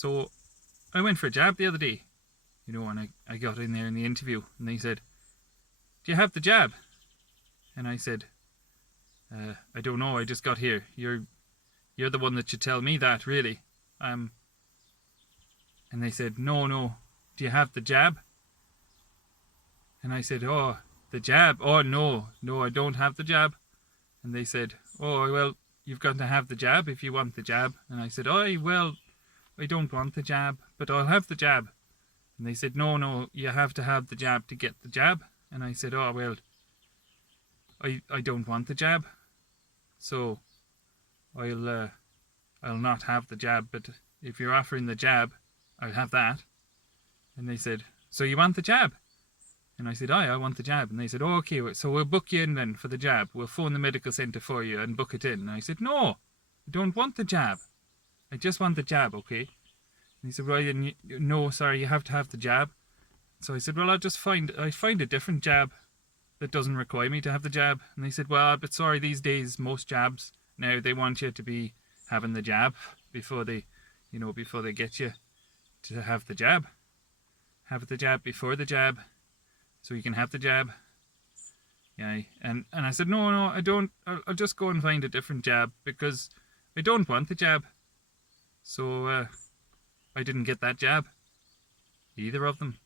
So I went for a jab the other day, you know, and I got in there in the interview, and they said, "Do you have the jab?" And I said, "I don't know. I just got here. You're the one that should tell me that, really." And they said, "No. Do you have the jab?" And I said, "Oh, the jab? Oh, no, I don't have the jab." And they said, "Oh, well, you've got to have the jab if you want the jab." And I said, "Oh, well, I don't want the jab, but I'll have the jab." And they said, "No, you have to have the jab to get the jab." And I said, "Oh, well, I don't want the jab, so I'll not have the jab, but if you're offering the jab, I'll have that." And they said, "So you want the jab?" And I said, I want the jab." And they said, "Oh, okay, so we'll book you in then for the jab. We'll phone the medical centre for you and book it in." And I said, "No, I don't want the jab. I just want the jab, okay?" And he said, "Well, no, sorry, you have to have the jab." So I said, "Well, I find a different jab that doesn't require me to have the jab." And they said, "Well, but sorry, these days, most jabs, now they want you to be having the jab before they get you to have the jab. Have the jab before the jab, so you can have the jab." Yeah, and I said, no, I don't. I'll just go and find a different jab because I don't want the jab. So I didn't get that jab, either of them.